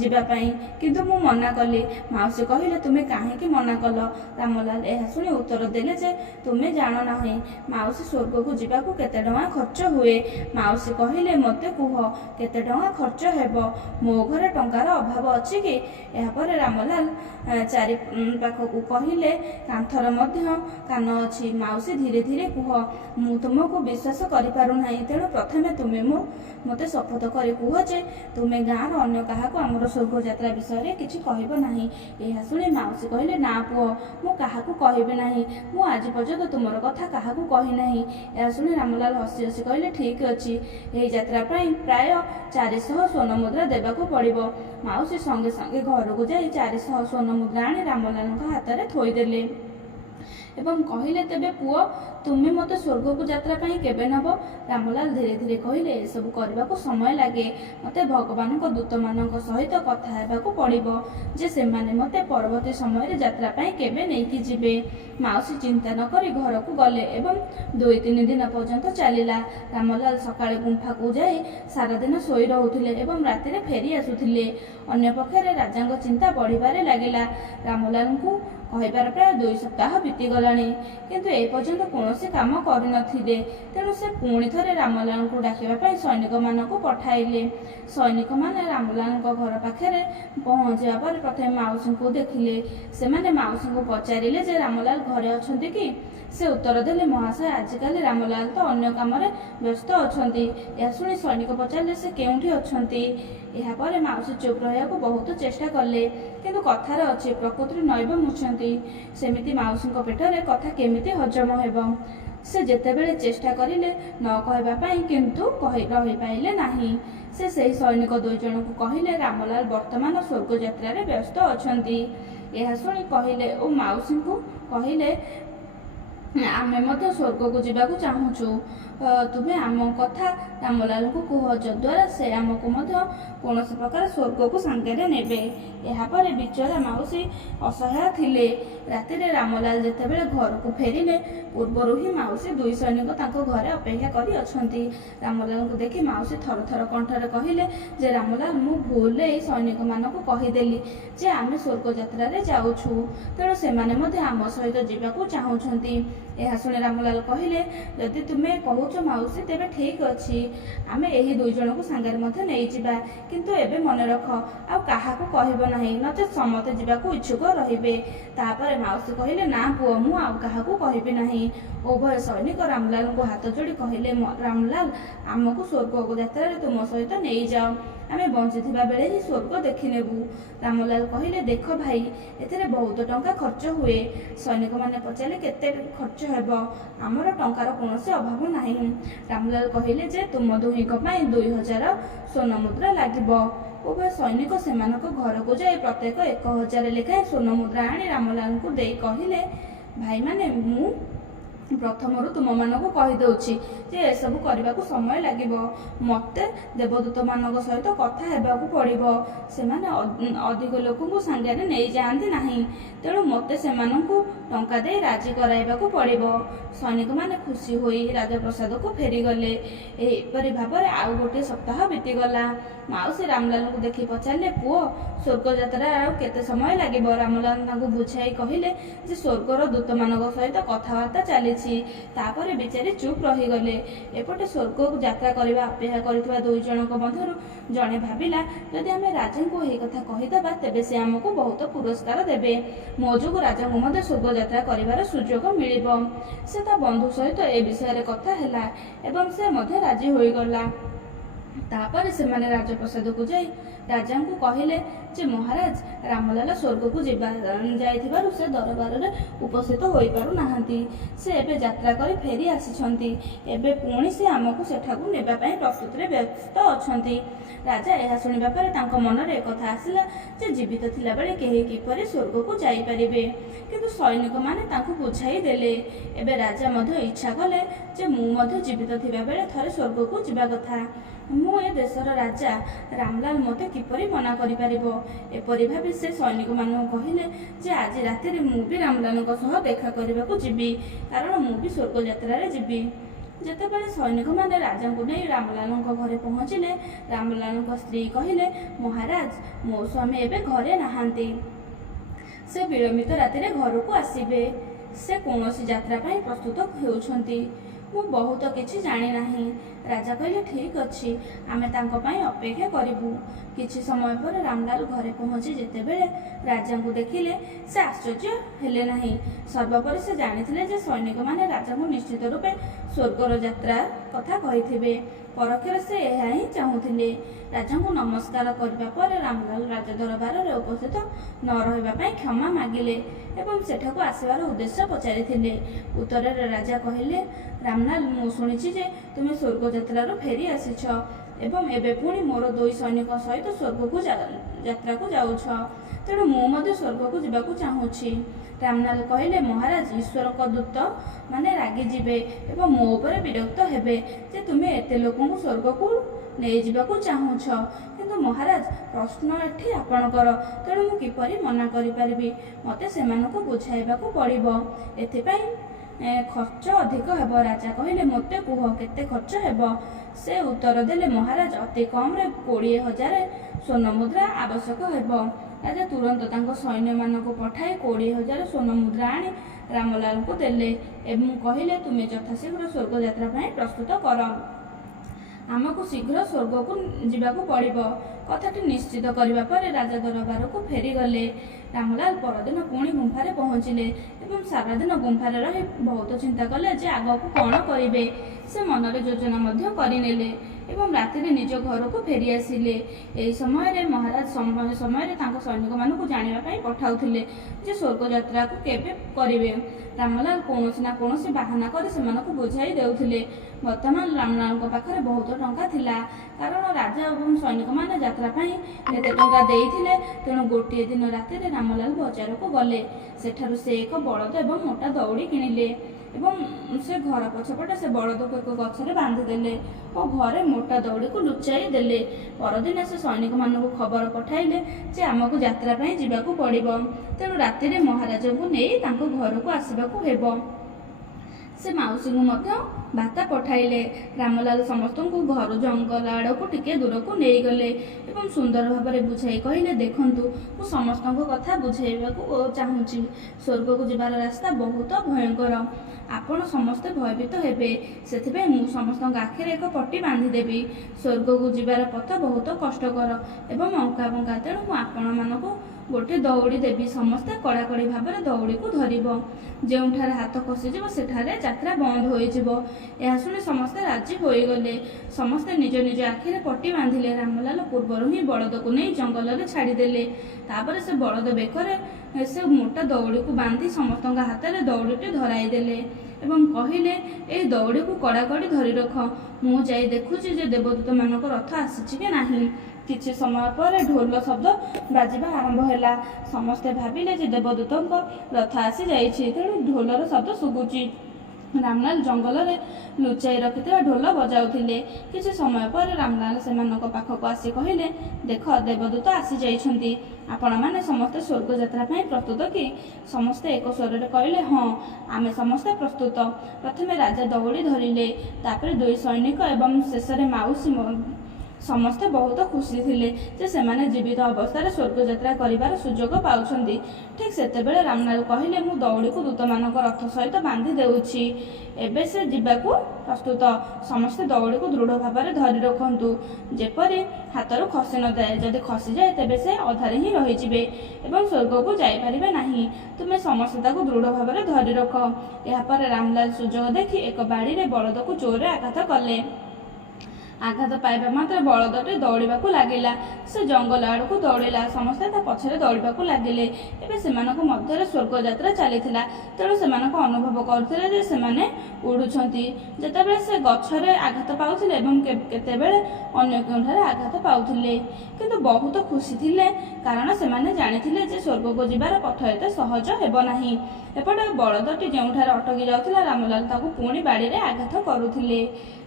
ଯିବା ପାଇଁ, କିନ୍ତୁ ମୁଁ ମନା କଲି। ମାଉସୀ କହିଲେ, ତୁମେ କାହିଁକି ମନା କଲ? ରାମଲାଲ ଏହା ଶୁଣି ଉତ୍ତର ଦେଲେ ଯେ ତୁମେ ଜାଣ ନାହିଁ ମାଉସୀ, ସ୍ୱର୍ଗକୁ ଯିବାକୁ କେତେ ଟଙ୍କା ଖର୍ଚ୍ଚ ହୁଏ। ମାଉସୀ କହିଲେ, ମୋତେ କୁହ, କେତେ ଟଙ୍କା ଖର୍ଚ୍ଚ ହେବ? ମୋ ଘରେ ଟଙ୍କାର ଅଭାବ ଅଛି କି? ଏହାପରେ ରାମଲାଲ ଚାରି ପାଖକୁ କହିଲେ, କାନ୍ଥର ମଧ୍ୟ କାନ ଅଛି। ମାଉସୀ, ଧୀରେ ଧୀରେ କୁହ, ମୁଁ ତୁମକୁ ବିଶ୍ୱାସ କରିପାରୁନାହିଁ। ତେଣୁ ପ୍ରଥମେ ତୁମେ ମୋତେ ଶପଥ କରି କୁହ ଯେ ତୁମେ ଗାଁର ଅନ୍ୟ କାହାକୁ ଆମର ସ୍ୱର୍ଗଯାତ୍ରା ବିଷୟରେ କିଛି କହିବ ନାହିଁ। ଏହା ଶୁଣି ମାଉସୀ କହିଲେ, ନା ପୁଅ, ମୁଁ କାହାକୁ କହିବି ନାହିଁ। ମୁଁ ଆଜି ପର୍ଯ୍ୟନ୍ତ ତୁମର କଥା କାହାକୁ କହିନାହିଁ। ଏହା ଶୁଣି ରାମଲାଲ ହସି ହସି କହିଲେ, ଠିକ୍ ଅଛି, ଏହି ଯାତ୍ରା ପାଇଁ ପ୍ରାୟ 400 ସ୍ୱର୍ଣ୍ଣମୁଦ୍ରା ଦେବାକୁ ପଡ଼ିବ। ମାଉସୀ ସଙ୍ଗେ ସଙ୍ଗେ ଘରକୁ ଯାଇ 400 ସ୍ୱର୍ଣ୍ଣମୁଦ୍ରା ଆଣି ରାମଲାଲଙ୍କ ହାତରେ ଥୋଇଦେଲେ ଏବଂ କହିଲେ, ତେବେ ପୁଅ, ତୁମେ ମୋତେ ସ୍ୱର୍ଗକୁ ଯାତ୍ରା ପାଇଁ କେବେ ନେବ? ରାମଲାଲ ଧୀରେ ଧୀରେ କହିଲେ, ଏସବୁ କରିବାକୁ ସମୟ ଲାଗେ। ମୋତେ ଭଗବାନଙ୍କ ଦୂତମାନଙ୍କ ସହିତ କଥା ହେବାକୁ ପଡ଼ିବ ଯେ ସେମାନେ ମୋତେ ପରବର୍ତ୍ତୀ ସମୟରେ ଯାତ୍ରା ପାଇଁ କେବେ ନେଇକି ଯିବେ। ମାଉସୀ ଚିନ୍ତା ନ କରି ଘରକୁ ଗଲେ ଏବଂ 2-3 ଦିନ ପର୍ଯ୍ୟନ୍ତ ଚାଲିଲା। ରାମଲାଲ ସକାଳେ ଗୁମ୍ଫାକୁ ଯାଇ ସାରାଦିନ ଶୋଇ ରହୁଥିଲେ ଏବଂ ରାତିରେ ଫେରି ଆସୁଥିଲେ। ଅନ୍ୟପକ୍ଷରେ ରାଜାଙ୍କ ଚିନ୍ତା ବଢ଼ିବାରେ ଲାଗିଲା। ରାମଲାଲଙ୍କୁ କହିବାର ପ୍ରାୟ 2 ସପ୍ତାହ ବିତିଗଲାଣି, କିନ୍ତୁ ଏପର୍ଯ୍ୟନ୍ତ କୌଣସି କାମ କରିନଥିଲେ। ତେଣୁ ସେ ପୁଣି ଥରେ ରାମଲାଲଙ୍କୁ ଡାକିବା ପାଇଁ ସୈନିକମାନଙ୍କୁ ପଠାଇଲେ। ସୈନିକମାନେ ରାମଲାଲଙ୍କ ଘର ପାଖରେ ପହଞ୍ଚିବା ପରେ ପ୍ରଥମେ ମାଉସୀଙ୍କୁ ଦେଖିଲେ। ସେମାନେ ମାଉସୀଙ୍କୁ ପଚାରିଲେ ଯେ ରାମଲାଲ ଘରେ ଅଛନ୍ତି କି? ସେ ଉତ୍ତର ଦେଲେ, ମହାଶୟ, ଆଜିକାଲି ରାମଲାଲ ତ ଅନ୍ୟ କାମରେ ବ୍ୟସ୍ତ ଅଛନ୍ତି। ଏହା ଶୁଣି ସୈନିକ ପଚାରିଲେ, ସେ କେଉଁଠି ଅଛନ୍ତି? ଏହାପରେ ମାଉସୀ ଚୁପ୍ ରହିବାକୁ ବହୁତ ଚେଷ୍ଟା କଲେ, କିନ୍ତୁ କଥାରେ ଅଛି, ପ୍ରକୃତିରେ ନଇବ ମୁଛନ୍ତି। ସେମିତି ମାଉସୀଙ୍କ ପେଟରେ କଥା କେମିତି ହଜମ ହେବ? ସେ ଯେତେବେଳେ ଚେଷ୍ଟା କରିଲେ ନ କହିବା ପାଇଁ, କିନ୍ତୁ ରହିପାରିଲେ ନାହିଁ। ସେ ସେହି ସୈନିକ 2 ଜଣଙ୍କୁ କହିଲେ, ରାମଲାଲ ବର୍ତ୍ତମାନ ସ୍ୱର୍ଗଯାତ୍ରାରେ ବ୍ୟସ୍ତ ଅଛନ୍ତି। ଏହା ଶୁଣି କହିଲେ ଓ ମାଉସୀଙ୍କୁ କହିଲେ, ଆମେ ମଧ୍ୟ ସ୍ୱର୍ଗକୁ ଯିବାକୁ ଚାହୁଁଛୁ। ତୁମେ ଆମ କଥା ରାମଲାଲଙ୍କୁ କୁହ, ଯଦ୍ୱାରା ସେ ଆମକୁ ମଧ୍ୟ କୌଣସି ପ୍ରକାର ସ୍ୱର୍ଗକୁ ସାଙ୍ଗରେ ନେବେ। ଏହାପରେ ବିଚରା ମାଉସୀ ଅସହାୟ ଥିଲେ। ରାତିରେ ରାମଲାଲ ଯେତେବେଳେ ଘରକୁ ଫେରିଲେ, ପୂର୍ବରୁ ହିଁ ମାଉସୀ 2 ସୈନିକ ତାଙ୍କ ଘରେ ଅପେକ୍ଷା କରି ଅଛନ୍ତି। ରାମଲାଲଙ୍କୁ ଦେଖି ମାଉସୀ ଥରଥର କଣ୍ଠରେ କହିଲେ ଯେ ରାମଲାଲ, ମୁଁ ଭୁଲରେ ଏହି ସୈନିକମାନଙ୍କୁ କହିଦେଲି ଯେ ଆମେ ସ୍ୱର୍ଗଯାତ୍ରାରେ ଯାଉଛୁ, ତେଣୁ ସେମାନେ ମଧ୍ୟ ଆମ ସହିତ ଯିବାକୁ ଚାହୁଁଛନ୍ତି। ଏହା ଶୁଣି ରାମଲାଲ କହିଲେ, ଯଦି ତୁମେ କହୁଛ ମାଉସୀ, ତେବେ ଠିକ୍ ଅଛି, ଆମେ ଏହି 2 ଜଣଙ୍କୁ ସାଙ୍ଗରେ ମଧ୍ୟ ନେଇଯିବା, କିନ୍ତୁ ଏବେ ମନେ ରଖ, ଆଉ କାହାକୁ କହିବ ନାହିଁ, ନଚେତ୍ ସମସ୍ତେ ଯିବାକୁ ଇଚ୍ଛୁକ ରହିବେ। ତାପରେ ମାଉସୀ କହିଲେ, ନା ପୁଅ, ମୁଁ ଆଉ କାହାକୁ କହିବି ନାହିଁ। ଉଭୟ ସୈନିକ ରାମଲାଲଙ୍କୁ ହାତ ଯୋଡ଼ି କହିଲେ, ରାମଲାଲ, ଆମକୁ ସ୍ୱର୍ଗ ଯାତ୍ରାରେ ତୁମ ସହିତ ନେଇଯାଅ। ଆମେ ବଞ୍ଚିଥିବା ବେଳେ ହିଁ ସ୍ୱର୍ଗ ଦେଖିନେବୁ। ରାମଲାଲ କହିଲେ, ଦେଖ ଭାଇ, ଏଥିରେ ବହୁତ ଟଙ୍କା ଖର୍ଚ୍ଚ ହୁଏ। ସୈନିକମାନେ ପଚାରିଲେ, କେତେ ଖର୍ଚ୍ଚ ହେବ? ଆମର ଟଙ୍କାର କୌଣସି ଅଭାବ ନାହିଁ। ରାମଲାଲ କହିଲେ ଯେ ତୁମ ଦୁହିଁଙ୍କ ପାଇଁ 2000 ସ୍ୱର୍ଣ୍ଣମୁଦ୍ରା ଲାଗିବ। ଉଭୟ ସୈନିକ ସେମାନଙ୍କ ଘରକୁ ଯାଇ ପ୍ରତ୍ୟେକ 1000 ଲେଖାଏଁ ସ୍ୱର୍ଣ୍ଣମୁଦ୍ରା ଆଣି ରାମଲାଲଙ୍କୁ ଦେଇ କହିଲେ, ଭାଇମାନେ, ମୁଁ ପ୍ରଥମରୁ ତୁମମାନଙ୍କୁ କହିଦେଉଛି ଯେ ଏସବୁ କରିବାକୁ ସମୟ ଲାଗିବ। ମୋତେ ଦେବଦୂତମାନଙ୍କ ସହିତ କଥା ହେବାକୁ ପଡ଼ିବ। ସେମାନେ ଅଧିକ ଲୋକଙ୍କୁ ସାଙ୍ଗରେ ନେଇଯାଆନ୍ତି ନାହିଁ, ତେଣୁ ମୋତେ ସେମାନଙ୍କୁ ଟଙ୍କା ଦେଇ ରାଜି କରାଇବାକୁ ପଡ଼ିବ। ସୈନିକମାନେ ଖୁସି ହୋଇ ରାଜପ୍ରସାଦକୁ ଫେରିଗଲେ। ଏହିପରି ଭାବରେ ଆଉ ଗୋଟିଏ ସପ୍ତାହ ବିତିଗଲା। ମାଉସୀ ରାମଲାଲଙ୍କୁ ଦେଖି ପଚାରିଲେ, ପୁଅ, ସ୍ୱର୍ଗଯାତ୍ରା ଆଉ କେତେ ସମୟ ଲାଗିବ? ରାମଲାଲ ତାଙ୍କୁ ବୁଝାଇ କହିଲେ ଯେ ସ୍ୱର୍ଗର ଦୂତମାନଙ୍କ ସହିତ କଥାବାର୍ତ୍ତା ଚାଲିଛି। ତାପରେ ବିଚାରି ଚୁପ୍ ରହିଗଲେ। ଏପଟେ ସ୍ୱର୍ଗକୁ ଯାତ୍ରା କରିବା ଅପେକ୍ଷା କରିଥିବା ଦୁଇ ଜଣଙ୍କ ମଧ୍ୟରୁ ଜଣେ ଭାବିଲା, ଯଦି ଆମେ ରାଜାଙ୍କୁ ଏହି କଥା କହିଦେବା ତେବେ ସେ ଆମକୁ ବହୁତ ପୁରସ୍କାର ଦେବେ। ମୋ ଯୋଗୁଁ ରାଜାଙ୍କୁ ମଧ୍ୟ ସ୍ୱର୍ଗଯାତ୍ରା କରିବାର ସୁଯୋଗ ମିଳିବ। ସେ ତା ବନ୍ଧୁ ସହିତ ଏ ବିଷୟରେ କଥା ହେଲା ଏବଂ ସେ ମଧ୍ୟ ରାଜି ହୋଇଗଲା। ତାପରେ ସେମାନେ ରାଜପ୍ରସାଦକୁ ଯାଇ ରାଜାଙ୍କୁ କହିଲେ ଯେ ମହାରାଜ, ରାମଲାଲ ସ୍ୱର୍ଗକୁ ଯାଇଥିବାରୁ ସେ ଦରବାରରେ ଉପସ୍ଥିତ ହୋଇପାରୁନାହାନ୍ତି। ସେ ଏବେ ଯାତ୍ରା କରି ଫେରି ଆସିଛନ୍ତି। ଏବେ ପୁଣି ସେ ଆମକୁ ସେଠାକୁ ନେବା ପାଇଁ ପ୍ରସ୍ତୁତିରେ ବ୍ୟସ୍ତ ଅଛନ୍ତି। ରାଜା ଏହା ଶୁଣିବା ପରେ ତାଙ୍କ ମନରେ ଏକଥା ଆସିଲା ଯେ ଜୀବିତ ଥିଲାବେଳେ କେହି କିପରି ସ୍ୱର୍ଗକୁ ଯାଇପାରିବେ, କିନ୍ତୁ ସୈନିକମାନେ ତାଙ୍କୁ ବୁଝାଇ ଦେଲେ। ଏବେ ରାଜା ମଧ୍ୟ ଇଚ୍ଛା କଲେ ଯେ ମୁଁ ମଧ୍ୟ ଜୀବିତ ଥିବାବେଳେ ଥରେ ସ୍ୱର୍ଗକୁ ଯିବା କଥା। ମୁଁ ଏ ଦେଶର ରାଜା, ରାମଲାଲ ମୋତେ କିପରି ମନା କରିପାରିବ? ଏପରି ଭାବି ସେ ସୈନିକମାନଙ୍କୁ କହିଲେ ଯେ ଆଜି ରାତିରେ ମୁଁ ବି ରାମଲାଲଙ୍କ ସହ ଦେଖା କରିବାକୁ ଯିବି, କାରଣ ମୁଁ ବି ସ୍ୱର୍ଗଯାତ୍ରାରେ ଯିବି। ଯେତେବେଳେ ସୈନିକମାନେ ରାଜାଙ୍କୁ ନେଇ ରାମଲାଲଙ୍କ ଘରେ ପହଞ୍ଚିଲେ, ରାମଲାଲଙ୍କ ସ୍ତ୍ରୀ କହିଲେ, ମହାରାଜ, ମୋ ସ୍ୱାମୀ ଏବେ ଘରେ ନାହାନ୍ତି। ସେ ବିଳମ୍ବିତ ରାତିରେ ଘରକୁ ଆସିବେ। ସେ କୌଣସି ଯାତ୍ରା ପାଇଁ ପ୍ରସ୍ତୁତ ହେଉଛନ୍ତି। ମୁଁ ବହୁତ କିଛି ଜାଣିନାହିଁ। ରାଜା କହିଲେ, ଠିକ୍ ଅଛି, ଆମେ ତାଙ୍କ ପାଇଁ ଅପେକ୍ଷା କରିବୁ। କିଛି ସମୟ ପରେ ରାମଲାଲ ଘରେ ପହଞ୍ଚି ଯେତେବେଳେ ରାଜାଙ୍କୁ ଦେଖିଲେ, ସେ ଆଶ୍ଚର୍ଯ୍ୟ ହେଲେ ନାହିଁ। ସର୍ବୋପରି ସେ ଜାଣିଥିଲେ ଯେ ସୈନିକମାନେ ରାଜାଙ୍କୁ ନିଶ୍ଚିତ ରୂପେ ସ୍ୱର୍ଗର ଯାତ୍ରା କଥା କହିଥିବେ। ପରୋକ୍ଷରେ ସେ ଏହା ହିଁ ଚାହୁଁଥିଲେ। ରାଜାଙ୍କୁ ନମସ୍କାର କରିବା ପରେ ରାମଲାଲ ରାଜଦରବାରରେ ଉପସ୍ଥିତ ନ ରହିବା ପାଇଁ କ୍ଷମା ମାଗିଲେ ଏବଂ ସେଠାକୁ ଆସିବାର ଉଦ୍ଦେଶ୍ୟ ପଚାରିଥିଲେ। ଉତ୍ତରରେ ରାଜା କହିଲେ, ରାମଲାଲ, ମୁଁ ଶୁଣିଛି ଯେ ତୁମେ ସ୍ୱର୍ଗଯାତ୍ରାରୁ ଫେରି ଆସିଛ ଏବଂ ଏବେ ପୁଣି ମୋର ଦୁଇ ସୈନିକ ସହିତ ସ୍ୱର୍ଗକୁ ଯାତ୍ରାକୁ ଯାଉଛ, ତେଣୁ ମୁଁ ମଧ୍ୟ ସ୍ୱର୍ଗକୁ ଯିବାକୁ ଚାହୁଁଛି। ରାମଲାଲ କହିଲେ, ମହାରାଜ, ଈଶ୍ୱରଙ୍କ ଦୂତ ମାନେ ରାଗିଯିବେ ଏବଂ ମୋ ଉପରେ ବିରକ୍ତ ହେବେ ଯେ ତୁମେ ଏତେ ଲୋକଙ୍କୁ ସ୍ୱର୍ଗକୁ ନେଇଯିବାକୁ ଚାହୁଁଛ। କିନ୍ତୁ ମହାରାଜ, ପ୍ରଶ୍ନ ଏଠି ଆପଣଙ୍କର, ତେଣୁ ମୁଁ କିପରି ମନା କରିପାରିବି? ମୋତେ ସେମାନଙ୍କୁ ବୁଝାଇବାକୁ ପଡ଼ିବ। ଏଥିପାଇଁ ଖର୍ଚ୍ଚ ଅଧିକ ହେବ। ରାଜା କହିଲେ, ମୋତେ କୁହ, କେତେ ଖର୍ଚ୍ଚ ହେବ? ସେ ଉତ୍ତର ଦେଲେ, ମହାରାଜ, ଅତି କମ୍ରେ 20,000 ସ୍ୱର୍ଣ୍ଣମୁଦ୍ରା ଆବଶ୍ୟକ ହେବ। ରାଜା ତୁରନ୍ତ ତାଙ୍କ ସୈନ୍ୟମାନଙ୍କୁ ପଠାଇ 20,000 ସ୍ୱର୍ଣ୍ଣମୁଦ୍ରା ଆଣି ରାମଲାଲଙ୍କୁ ଦେଲେ ଏବଂ କହିଲେ, ତୁମେ ଯଥାଶୀଘ୍ର ସ୍ୱର୍ଗଯାତ୍ରା ପାଇଁ ପ୍ରସ୍ତୁତ କର। ଆମକୁ ଶୀଘ୍ର ସ୍ୱର୍ଗକୁ ଯିବାକୁ ପଡ଼ିବ। କଥାଟି ନିଶ୍ଚିତ କରିବା ପରେ ରାଜା ଦରବାରକୁ ଫେରିଗଲେ। ରାମଲାଲ ପରଦିନ ପୁଣି ଗୁମ୍ଫାରେ ପହଞ୍ଚିଲେ ଏବଂ ସାରାଦିନ ଗୁମ୍ଫାରେ ରହି ବହୁତ ଚିନ୍ତା କଲେ ଯେ ଆଗକୁ କ'ଣ କରିବେ। ସେ ମନରେ ଯୋଜନା ମଧ୍ୟ କରିନେଲେ ଏବଂ ରାତିରେ ନିଜ ଘରକୁ ଫେରି ଆସିଲେ। ଏହି ସମୟରେ ମହାରାଜ ସମୟ ସମୟରେ ତାଙ୍କ ସୈନିକମାନଙ୍କୁ ଜାଣିବା ପାଇଁ ପଠାଉଥିଲେ ଯେ ସ୍ୱର୍ଗଯାତ୍ରାକୁ କେବେ କରିବେ। ରାମଲାଲ କୌଣସି ନା କୌଣସି ବାହାନା କରି ସେମାନଙ୍କୁ ବୁଝାଇ ଦେଉଥିଲେ। ବର୍ତ୍ତମାନ ରାମଲାଲଙ୍କ ପାଖରେ ବହୁତ ଟଙ୍କା ଥିଲା, କାରଣ ରାଜା ଏବଂ ସୈନିକମାନେ ଯାତ୍ରା ପାଇଁ ଏତେ ଟଙ୍କା ଦେଇଥିଲେ। ତେଣୁ ଗୋଟିଏ ଦିନ ରାତିରେ ରାମଲାଲ ବଜାରକୁ ଗଲେ। ସେଠାରୁ ସେ ଏକ ବଳଦ ଏବଂ ମୋଟା ଦଉଡ଼ି କିଣିଲେ ଏବଂ ସେ ଘର ପଛପଟେ ସେ ବଳଦକୁ ଏକ ଗଛରେ ବାନ୍ଧିଦେଲେ ଓ ଘରେ ମୋଟା ଦଉଡ଼ିକୁ ଲୁଚାଇ ଦେଲେ। ପରଦିନ ସେ ସୈନିକମାନଙ୍କୁ ଖବର ପଠାଇଲେ ଯେ ଆମକୁ ଯାତ୍ରା ପାଇଁ ଯିବାକୁ ପଡ଼ିବ, ତେଣୁ ରାତିରେ ମହାରାଜଙ୍କୁ ନେଇ ତାଙ୍କ ଘରକୁ ଆସିବାକୁ ହେବ। ସେ ମାଉସୀଙ୍କୁ ମଧ୍ୟ ବାର୍ତ୍ତା ପଠାଇଲେ। ରାମଲାଲ ସମସ୍ତଙ୍କୁ ଘର ଜଙ୍ଗଲ ଆଡ଼କୁ ଟିକେ ଦୂରକୁ ନେଇଗଲେ ଏବଂ ସୁନ୍ଦର ଭାବରେ ବୁଝାଇ କହିଲେ, ଦେଖନ୍ତୁ, ମୁଁ ସମସ୍ତଙ୍କ କଥା ବୁଝାଇବାକୁ ଚାହୁଁଛି। ସ୍ୱର୍ଗକୁ ଯିବାର ରାସ୍ତା ବହୁତ ଭୟଙ୍କର। ଆପଣ ସମସ୍ତେ ଭୟଭୀତ ହେବେ। ସେଥିପାଇଁ ମୁଁ ସମସ୍ତଙ୍କ ଆଖିରେ ଏକ ପଟି ବାନ୍ଧିଦେବି। ସ୍ୱର୍ଗକୁ ଯିବାର ପଥ ବହୁତ କଷ୍ଟକର ଏବଂ ଅଙ୍କାବଙ୍କା, ତେଣୁ ମୁଁ ଆପଣମାନଙ୍କୁ ଗୋଟିଏ ଦଉଡ଼ି ଦେବି। ସମସ୍ତେ କଡ଼ାକଡ଼ି ଭାବରେ ଦଉଡ଼ିକୁ ଧରିବ। ଯେଉଁଠାରେ ହାତ ଖସିଯିବ ସେଠାରେ ଯାତ୍ରା ବନ୍ଦ ହୋଇଯିବ। ଏହା ଶୁଣି ସମସ୍ତେ ରାଜି ହୋଇଗଲେ। ସମସ୍ତେ ନିଜ ନିଜ ଆଖିରେ ପଟି ବାନ୍ଧିଲେ। ରାମଲାଲ ପୂର୍ବରୁ ହିଁ ବଳଦକୁ ନେଇ ଜଙ୍ଗଲରେ ଛାଡ଼ିଦେଲେ। ତାପରେ ସେ ବଳଦ ବେକରେ ସେ ମୋଟା ଦଉଡ଼ିକୁ ବାନ୍ଧି ସମସ୍ତଙ୍କ ହାତରେ ଦଉଡ଼ିଟି ଧରାଇଦେଲେ ଏବଂ କହିଲେ, ଏହି ଦଉଡ଼ିକୁ କଡ଼ାକଡ଼ି ଧରି ରଖ। ମୁଁ ଯାଇ ଦେଖୁଛି ଯେ ଦେବଦୂତମାନଙ୍କ ରଥ ଆସିଛି କି ନାହିଁ। କିଛି ସମୟ ପରେ ଢୋଲ ଶବ୍ଦ ବାଜିବା ଆରମ୍ଭ ହେଲା। ସମସ୍ତେ ଭାବିଲେ ଯେ ଦେବଦୂତଙ୍କ ରଥ ଆସିଯାଇଛି, ତେଣୁ ଢୋଲର ଶବ୍ଦ ଶୁଭୁଛି। ରାମଲାଲ ଜଙ୍ଗଲରେ ଲୁଚାଇ ରଖିଥିବା ଢୋଲ ବଜାଉଥିଲେ। କିଛି ସମୟ ପରେ ରାମଲାଲ ସେମାନଙ୍କ ପାଖକୁ ଆସି କହିଲେ, ଦେଖ, ଦେବଦୂତ ଆସିଯାଇଛନ୍ତି। ଆପଣମାନେ ସମସ୍ତେ ସ୍ୱର୍ଗଯାତ୍ରା ପାଇଁ ପ୍ରସ୍ତୁତ କି? ସମସ୍ତେ ଏକ ସ୍ୱରରେ କହିଲେ, ହଁ, ଆମେ ସମସ୍ତେ ପ୍ରସ୍ତୁତ। ପ୍ରଥମେ ରାଜା ଦଉଡ଼ି ଧରିଲେ, ତାପରେ ଦୁଇ ସୈନିକ ଏବଂ ଶେଷରେ ମାଉସୀ। ସମସ୍ତେ ବହୁତ ଖୁସି ଥିଲେ ଯେ ସେମାନେ ଜୀବିତ ଅବସ୍ଥାରେ ସ୍ୱର୍ଗଯାତ୍ରା କରିବାର ସୁଯୋଗ ପାଉଛନ୍ତି। ଠିକ୍ ସେତେବେଳେ ରାମଲାଲ କହିଲେ, ମୁଁ ଦଉଡ଼ିକୁ ଦୂତମାନଙ୍କ ରଥ ସହିତ ବାନ୍ଧି ଦେଉଛି। ଏବେ ସେ ଯିବାକୁ ପ୍ରସ୍ତୁତ। ସମସ୍ତେ ଦଉଡ଼ିକୁ ଦୃଢ଼ ଭାବରେ ଧରି ରଖନ୍ତୁ, ଯେପରି ହାତରୁ ଖସି ନଯାଏ। ଯଦି ଖସିଯାଏ ତେବେ ସେ ଅଧାରେ ହିଁ ରହିଯିବେ ଏବଂ ସ୍ୱର୍ଗକୁ ଯାଇପାରିବେ ନାହିଁ। ତୁମେ ସମସ୍ତେ ତାକୁ ଦୃଢ଼ ଭାବରେ ଧରି ରଖ। ଏହାପରେ ରାମଲାଲ ସୁଯୋଗ ଦେଖି ଏକ ବାଡ଼ିରେ ବଳଦକୁ ଜୋରରେ ଆଘାତ କଲେ। ଆଘାତ ପାଇବା ମାତ୍ରେ ବଳଦଟି ଦୌଡ଼ିବାକୁ ଲାଗିଲା। ସେ ଜଙ୍ଗଲ ଆଡ଼କୁ ଦୌଡ଼ିଲା। ସମସ୍ତେ ତା ପଛରେ ଦୌଡ଼ିବାକୁ ଲାଗିଲେ। ଏବେ ସେମାନଙ୍କ ମଧ୍ୟରେ ସ୍ୱର୍ଗଯାତ୍ରା ଚାଲିଥିଲା, ତେଣୁ ସେମାନଙ୍କୁ ଅନୁଭବ କରୁଥିଲେ ଯେ ସେମାନେ ଉଡ଼ୁଛନ୍ତି। ଯେତେବେଳେ ସେ ଗଛରେ ଆଘାତ ପାଉଥିଲେ ଏବଂ କେତେବେଳେ ଅନ୍ୟ କେଉଁଠାରେ ଆଘାତ ପାଉଥିଲେ, କିନ୍ତୁ ବହୁତ ଖୁସି ଥିଲେ, କାରଣ ସେମାନେ ଜାଣିଥିଲେ ଯେ ସ୍ୱର୍ଗକୁ ଯିବାର ପଥ ଏତେ ସହଜ ହେବ ନାହିଁ। ଏପଟେ ବଳଦଟି ଯେଉଁଠାରେ ଅଟକି ଯାଉଥିଲା, ରାମଲାଲ ତାକୁ ପୁଣି ବାଡ଼ିରେ ଆଘାତ କରୁଥିଲେ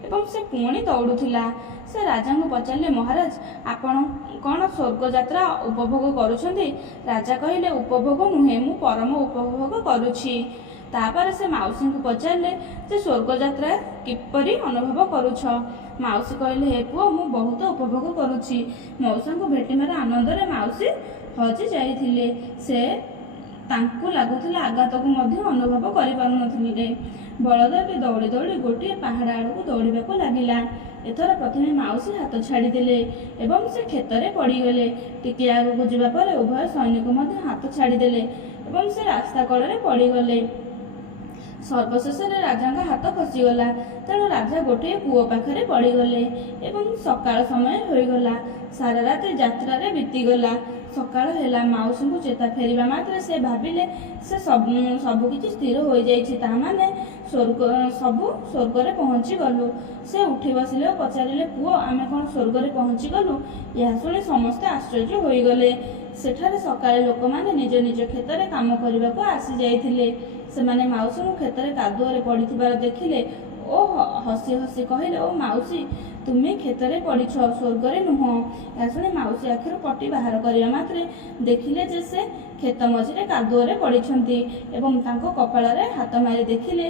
ଏବଂ ସେ ପୁଣି ଦୌଡ଼ୁଥିଲା। ସେ ରାଜାଙ୍କୁ ପଚାରିଲେ, ମହାରାଜ, ଆପଣ କ'ଣ ସ୍ୱର୍ଗଯାତ୍ରା ଉପଭୋଗ କରୁଛନ୍ତି? ରାଜା କହିଲେ, ଉପଭୋଗ ନୁହେଁ, ମୁଁ ପରମ ଉପଭୋଗ କରୁଛି। ତାପରେ ସେ ମାଉସୀଙ୍କୁ ପଚାରିଲେ ଯେ ସ୍ୱର୍ଗଯାତ୍ରା କିପରି ଅନୁଭବ କରୁଛ? ମାଉସୀ କହିଲେ, ହେ ପୁଅ, ମୁଁ ବହୁତ ଉପଭୋଗ କରୁଛି। ମଉସାଙ୍କୁ ଭେଟିବାର ଆନନ୍ଦରେ ମାଉସୀ ହଜି ଯାଇଥିଲେ। ସେ ତାଙ୍କୁ ଲାଗୁଥିଲା ଆଘାତକୁ ମଧ୍ୟ ଅନୁଭବ କରିପାରୁନଥିଲେ। ବଳଦଟି ଦୌଡ଼ି ଦୌଡ଼ି ଗୋଟିଏ ପାହାଡ଼ ଆଡ଼କୁ ଦୌଡ଼ିବାକୁ ଲାଗିଲା। ଏଥର ପ୍ରଥମେ ମାଉସୀ ହାତ ଛାଡ଼ିଦେଲେ ଏବଂ ସେ କ୍ଷେତରେ ପଡ଼ିଗଲେ। ଟିକିଏ ଆଗକୁ ଯିବା ପରେ ଉଭୟ ସୈନିକ ମଧ୍ୟ ହାତ ଛାଡ଼ିଦେଲେ ଏବଂ ସେ ରାସ୍ତା କଡ଼ରେ ପଡ଼ିଗଲେ। ସର୍ବଶେଷରେ ରାଜାଙ୍କ ହାତ ଖସିଗଲା, ତେଣୁ ରାଜା ଗୋଟିଏ କୂଅ ପାଖରେ ପଡ଼ିଗଲେ ଏବଂ ସକାଳ ସମୟ ହୋଇଗଲା। ସାରା ରାତି ଯାତ୍ରାରେ ବିତିଗଲା। ସକାଳ ହେଲା। ମାଉସୀଙ୍କୁ ଚେତା ଫେରିବା ମାତ୍ରେ ସେ ଭାବିଲେ ସେ ସବୁକିଛି ସ୍ଥିର ହୋଇଯାଇଛି। ତାମାନେ ସବୁ ସ୍ୱର୍ଗରେ ପହଞ୍ଚିଗଲୁ। ସେ ଉଠି ବସିଲେ ଓ ପଚାରିଲେ, ପୁଅ, ଆମେ କ'ଣ ସ୍ୱର୍ଗରେ ପହଞ୍ଚିଗଲୁ? ଏହା ଶୁଣି ସମସ୍ତେ ଆଶ୍ଚର୍ଯ୍ୟ ହୋଇଗଲେ। ସେଠାରେ ସକାଳେ ଲୋକମାନେ ନିଜ ନିଜ କ୍ଷେତରେ କାମ କରିବାକୁ ଆସିଯାଇଥିଲେ। ସେମାନେ ମାଉସୀଙ୍କୁ କ୍ଷେତରେ କାଦୁଅରେ ପଡ଼ିଥିବାର ଦେଖିଲେ ଓ ହସି ହସି କହିଲେ, ଓ ମାଉସୀ, ତୁମେ କ୍ଷେତରେ ପଡ଼ିଛ, ସ୍ୱର୍ଗରେ ନୁହଁ। ଏହା ଶୁଣି ମାଉସୀ ଆଖିରୁ ପଟି ବାହାର କରିବା ମାତ୍ରେ ଦେଖିଲେ ଯେ ସେ କ୍ଷେତ ମଝିରେ କାଦୁଅରେ ପଡ଼ିଛନ୍ତି ଏବଂ ତାଙ୍କ କପାଳରେ ହାତ ମାରି ଦେଖିଲେ।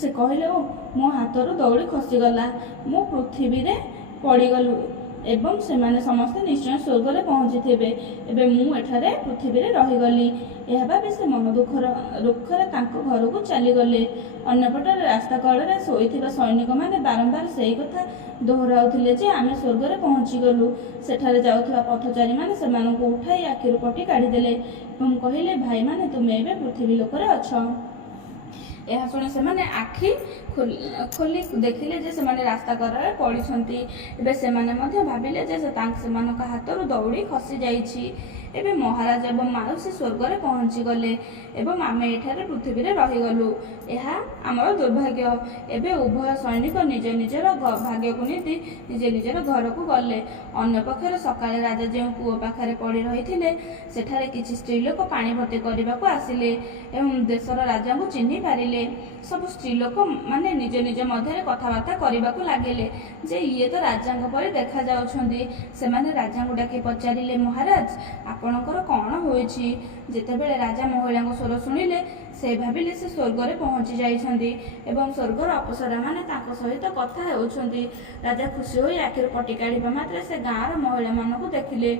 ସେ କହିଲେ, ଓ ମୋ ହାତରୁ ଦଉଡ଼ି ଖସିଗଲା, ମୁଁ ପୃଥିବୀରେ ପଡ଼ିଗଲୁ ଏବଂ ସେମାନେ ସମସ୍ତେ ନିଶ୍ଚୟ ସ୍ୱର୍ଗରେ ପହଞ୍ଚିଥିବେ। ଏବେ ମୁଁ ଏଠାରେ ପୃଥିବୀରେ ରହିଗଲି। ଏହା ଭାବି ସେ ମନ ଦୁଃଖରେ ତାଙ୍କ ଘରକୁ ଚାଲିଗଲେ। ଅନ୍ୟପଟରେ ରାସ୍ତା କଡ଼ରେ ଶୋଇଥିବା ସୈନିକମାନେ ବାରମ୍ବାର ସେହି କଥା ଦୋହରାଉଥିଲେ ଯେ ଆମେ ସ୍ୱର୍ଗରେ ପହଞ୍ଚିଗଲୁ। ସେଠାରେ ଯାଉଥିବା ପଥଚାରୀମାନେ ସେମାନଙ୍କୁ ଉଠାଇ ଆଖିରୁ ପଟି କାଢ଼ିଦେଲେ ଏବଂ କହିଲେ, ଭାଇମାନେ, ତୁମେ ଏବେ ପୃଥିବୀ ଲୋକରେ ଅଛ। ଏହା ଶୁଣି ସେମାନେ ଆଖି ଖୋଲି ଦେଖିଲେ ଯେ ସେମାନେ ରାସ୍ତା କଡ଼ରେ ପଡ଼ିଛନ୍ତି। ଏବେ ସେମାନେ ମଧ୍ୟ ଭାବିଲେ ଯେ ସେମାନଙ୍କ ହାତରୁ ଦଉଡ଼ି ଖସିଯାଇଛି। ଏବେ ମହାରାଜ ଏବଂ ମାଉସୀ ସ୍ୱର୍ଗରେ ପହଞ୍ଚିଗଲେ ଏବଂ ଆମେ ଏଠାରେ ପୃଥିବୀରେ ରହିଗଲୁ। ଏହା ଆମର ଦୁର୍ଭାଗ୍ୟ। ଏବେ ଉଭୟ ସୈନିକ ନିଜ ନିଜର ଭାଗ୍ୟକୁ ନୀତି ନିଜେ ନିଜର ଘରକୁ ଗଲେ। ଅନ୍ୟପକ୍ଷରେ ସକାଳେ ରାଜା ଯେଉଁ କୂଅ ପାଖରେ ପଡ଼ି ରହିଥିଲେ, ସେଠାରେ କିଛି ସ୍ତ୍ରୀ ଲୋକ ପାଣି ଭର୍ତ୍ତି କରିବାକୁ ଆସିଲେ ଏବଂ ଦେଶର ରାଜାଙ୍କୁ ଚିହ୍ନି ପାରିଲେ। ସବୁ ସ୍ତ୍ରୀ ଲୋକମାନେ ନିଜ ନିଜ ମଧ୍ୟରେ କଥାବାର୍ତ୍ତା କରିବାକୁ ଲାଗିଲେ ଯେ ଇଏ ତ ରାଜାଙ୍କ ପରି ଦେଖାଯାଉଛନ୍ତି। ସେମାନେ ରାଜାଙ୍କୁ ଡାକି ପଚାରିଲେ, ମହାରାଜ, ଆପଣଙ୍କର କ'ଣ ହୋଇଛି? ଯେତେବେଳେ ରାଜା ମହିଳାଙ୍କ ସ୍ୱର ଶୁଣିଲେ, ସେ ଭାବିଲେ ସେ ସ୍ୱର୍ଗରେ ପହଞ୍ଚି ଯାଇଛନ୍ତି ଏବଂ ସ୍ୱର୍ଗର ଅପ୍ସରାମାନେ ତାଙ୍କ ସହିତ କଥା ହେଉଛନ୍ତି। ରାଜା ଖୁସି ହୋଇ ଆଖିରୁ ପଟି କାଢ଼ିବା ମାତ୍ରେ ସେ ଗାଁର ମହିଳାମାନଙ୍କୁ ଦେଖିଲେ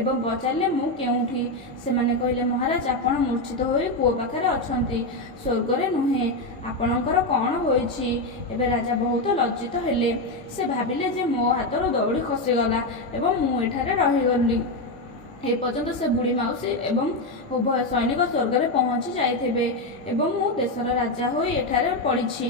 ଏବଂ ପଚାରିଲେ, ମୁଁ କେଉଁଠି? ସେମାନେ କହିଲେ, ମହାରାଜ, ଆପଣ ମୂର୍ଚ୍ଛିତ ହୋଇ କୂଅ ପାଖରେ ଅଛନ୍ତି, ସ୍ୱର୍ଗରେ ନୁହେଁ। ଆପଣଙ୍କର କ'ଣ ହୋଇଛି? ଏବେ ରାଜା ବହୁତ ଲଜ୍ଜିତ ହେଲେ। ସେ ଭାବିଲେ ଯେ ମୋ ହାତରୁ ଦଉଡ଼ି ଖସିଗଲା ଏବଂ ମୁଁ ଏଠାରେ ରହିଗଲି। ଏପର୍ଯ୍ୟନ୍ତ ସେ ବୁଢ଼ୀ ମାଉସୀ ଏବଂ ଉଭୟ ସୈନିକ ସ୍ୱର୍ଗରେ ପହଞ୍ଚି ଯାଇଥିବେ ଏବଂ ମୁଁ ଦେଶର ରାଜା ହୋଇ ଏଠାରେ ପଡ଼ିଛି।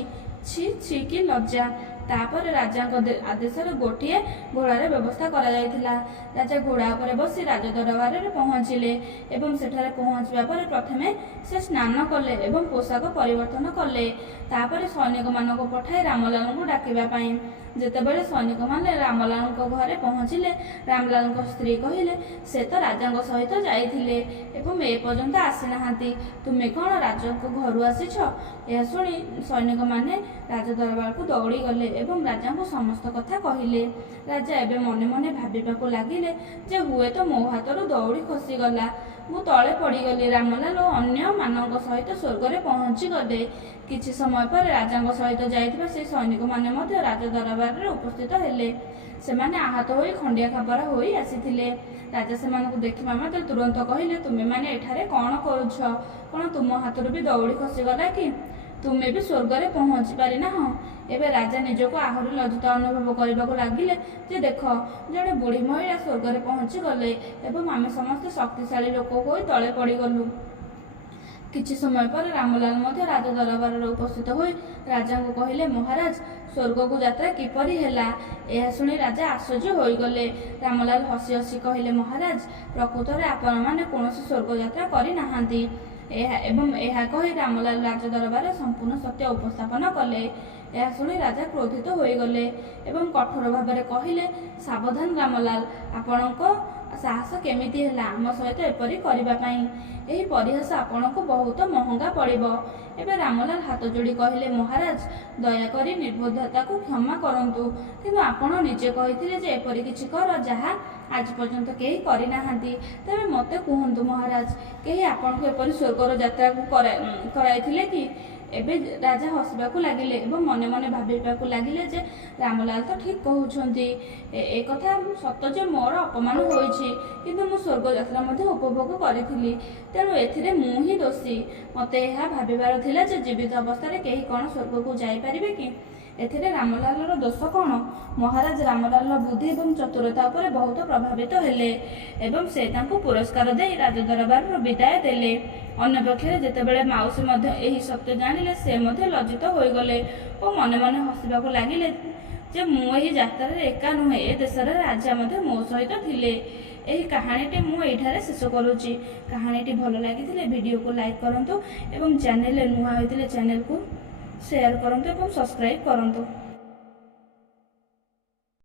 ଛି ଛି, କି ଲଜ୍ଜା! ତାପରେ ରାଜାଙ୍କ ଆଦେଶରେ ଗୋଟିଏ ଘୋଡ଼ାର ବ୍ୟବସ୍ଥା କରାଯାଇଥିଲା। ରାଜା ଘୋଡ଼ା ଉପରେ ବସି ରାଜଦରବାରରେ ପହଞ୍ଚିଲେ ଏବଂ ସେଠାରେ ପହଞ୍ଚିବା ପରେ ପ୍ରଥମେ ସେ ସ୍ନାନ କଲେ ଏବଂ ପୋଷାକ ପରିବର୍ତ୍ତନ କଲେ। ତାପରେ ସୈନିକମାନଙ୍କୁ ପଠାଇ ରାମଲାଲଙ୍କୁ ଡାକିବା ପାଇଁ। ଯେତେବେଳେ ସୈନିକମାନେ ରାମଲାଲଙ୍କ ଘରେ ପହଞ୍ଚିଲେ, ରାମଲାଲଙ୍କ ସ୍ତ୍ରୀ କହିଲେ, ସେ ତ ରାଜାଙ୍କ ସହିତ ଯାଇଥିଲେ ଏବଂ ଏପର୍ଯ୍ୟନ୍ତ ଆସିନାହାନ୍ତି। ତୁମେ କ'ଣ ରାଜାଙ୍କ ଘରୁ ଆସିଛ? ଏହା ଶୁଣି ସୈନିକମାନେ ରାଜଦରବାରକୁ ଦୌଡ଼ିଗଲେ ଏବଂ ରାଜାଙ୍କୁ ସମସ୍ତ କଥା କହିଲେ। ରାଜା ଏବେ ମନେ ମନେ ଭାବିବାକୁ ଲାଗିଲେ ଯେ ହୁଏତ ମୋ ହାତରୁ ଦୌଡ଼ି ଖସିଗଲା, ମୁଁ ତଳେ ପଡ଼ିଗଲି। ରାମଲାଲ ଓ ଅନ୍ୟମାନଙ୍କ ସହିତ ସ୍ୱର୍ଗରେ ପହଞ୍ଚିଗଲେ। କିଛି ସମୟ ପରେ ରାଜାଙ୍କ ସହିତ ଯାଇଥିବା ସେହି ସୈନିକମାନେ ମଧ୍ୟ ରାଜଦରବାରରେ ଉପସ୍ଥିତ ହେଲେ। ସେମାନେ ଆହତ ହୋଇ ଖଣ୍ଡିଆ ଖାବରା ହୋଇ ଆସିଥିଲେ। ରାଜା ସେମାନଙ୍କୁ ଦେଖିବା ମାତ୍ରେ ତୁରନ୍ତ କହିଲେ, ତୁମେମାନେ ଏଠାରେ କ'ଣ କରୁଛ? କ'ଣ ତୁମ ହାତରୁ ବି ଦୌଡ଼ି ଖସିଗଲା କି? ତୁମେ ବି ସ୍ୱର୍ଗରେ ପହଞ୍ଚି ପାରିନାହଁ? ଏବେ ରାଜା ନିଜକୁ ଆହୁରି ଲଜ୍ଜିତ ଅନୁଭବ କରିବାକୁ ଲାଗିଲେ ଯେ ଦେଖ, ଜଣେ ବୁଢ଼ୀ ମହିଳା ସ୍ୱର୍ଗରେ ପହଞ୍ଚିଗଲେ ଏବଂ ଆମେ ସମସ୍ତେ ଶକ୍ତିଶାଳୀ ଲୋକ ହୋଇ ତଳେ ପଡ଼ିଗଲୁ। କିଛି ସମୟ ପରେ ରାମଲାଲ ମଧ୍ୟ ରାଜଦରବାରରେ ଉପସ୍ଥିତ ହୋଇ ରାଜାଙ୍କୁ କହିଲେ, ମହାରାଜ, ସ୍ୱର୍ଗକୁ ଯାତ୍ରା କିପରି ହେଲା? ଏହା ଶୁଣି ରାଜା ଆଶ୍ଚର୍ଯ୍ୟ ହୋଇଗଲେ। ରାମଲାଲ ହସି ହସି କହିଲେ, ମହାରାଜ, ପ୍ରକୃତରେ ଆପଣମାନେ କୌଣସି ସ୍ୱର୍ଗଯାତ୍ରା କରିନାହାନ୍ତି। ଏହା କହି ରାମଲାଲ ରାଜଦରବାରରେ ସମ୍ପୂର୍ଣ୍ଣ ସତ୍ୟ ଉପସ୍ଥାପନ କଲେ। ଏହା ଶୁଣି ରାଜା କ୍ରୋଧିତ ହୋଇଗଲେ ଏବଂ କଠୋର ଭାବରେ କହିଲେ, ସାବଧାନ ରାମଲାଲ, ଆପଣଙ୍କ ସାହସ କେମିତି ହେଲା ଆମ ସହିତ ଏପରି କରିବା ପାଇଁ? ଏହି ପରିହାସ ଆପଣଙ୍କୁ ବହୁତ ମହଙ୍ଗା ପଡ଼ିବ। ଏବେ ରାମଲାଲ ହାତ ଯୋଡ଼ି କହିଲେ, ମହାରାଜ, ଦୟାକରି ନିର୍ବୁଦ୍ଧତାକୁ କ୍ଷମା କରନ୍ତୁ, କିନ୍ତୁ ଆପଣ ନିଜେ କହିଥିଲେ ଯେ ଏପରି କିଛି କର ଯାହା ଆଜି ପର୍ଯ୍ୟନ୍ତ କେହି କରିନାହାନ୍ତି। ତେବେ ମୋତେ କୁହନ୍ତୁ ମହାରାଜ, କେହି ଆପଣଙ୍କୁ ଏପରି ସ୍ୱର୍ଗର ଯାତ୍ରାକୁ କରାଇଥିଲେ କି? ଏବେ ରାଜା ହସିବାକୁ ଲାଗିଲେ ଏବଂ ମନେ ମନେ ଭାବିବାକୁ ଲାଗିଲେ ଯେ ରାମଲାଲ ତ ଠିକ୍ କହୁଛନ୍ତି। ଏକଥା ସତ ଯେ ମୋର ଅପମାନ ହୋଇଛି, କିନ୍ତୁ ମୁଁ ସ୍ୱର୍ଗଯାତ୍ରା ମଧ୍ୟ ଉପଭୋଗ କରିଥିଲି। ତେଣୁ ଏଥିରେ ମୁଁ ହିଁ ଦୋଷୀ। ମୋତେ ଏହା ଭାବିବାର ଥିଲା ଯେ ଜୀବିତ ଅବସ୍ଥାରେ କେହି କ'ଣ ସ୍ୱର୍ଗକୁ ଯାଇପାରିବେ କି? ଏଥିରେ ରାମଲାଲର ଦୋଷ କ'ଣ? ମହାରାଜ ରାମଲାଲର ବୁଦ୍ଧି ଏବଂ ଚତୁରତା ଉପରେ ବହୁତ ପ୍ରଭାବିତ ହେଲେ ଏବଂ ସେ ତାଙ୍କୁ ପୁରସ୍କାର ଦେଇ ରାଜଦରବାରରୁ ବିଦାୟ ଦେଲେ। ଅନ୍ୟପକ୍ଷରେ ଯେତେବେଳେ ମାଉସୀ ମଧ୍ୟ ଏହି ସତ୍ୟ ଜାଣିଲେ, ସେ ମଧ୍ୟ ଲଜ୍ଜିତ ହୋଇଗଲେ ଓ ମନେ ମନେ ହସିବାକୁ ଲାଗିଲେ ଯେ ମୁଁ ଏହି ଯାତ୍ରାରେ ଏକା ନୁହେଁ, ଏ ଦେଶର ରାଜା ମଧ୍ୟ ମୋ ସହିତ ଥିଲେ। ଏହି କାହାଣୀଟି ମୁଁ ଏଇଠାରେ ଶେଷ କରୁଛି। କାହାଣୀଟି ଭଲ ଲାଗିଥିଲେ ଭିଡ଼ିଓକୁ ଲାଇକ୍ କରନ୍ତୁ ଏବଂ ଚ୍ୟାନେଲରେ ନୂଆ ହୋଇଥିଲେ ଚ୍ୟାନେଲକୁ ସେୟାର କରନ୍ତୁ ଏବଂ ସବସ୍କ୍ରାଇବ୍ କରନ୍ତୁ।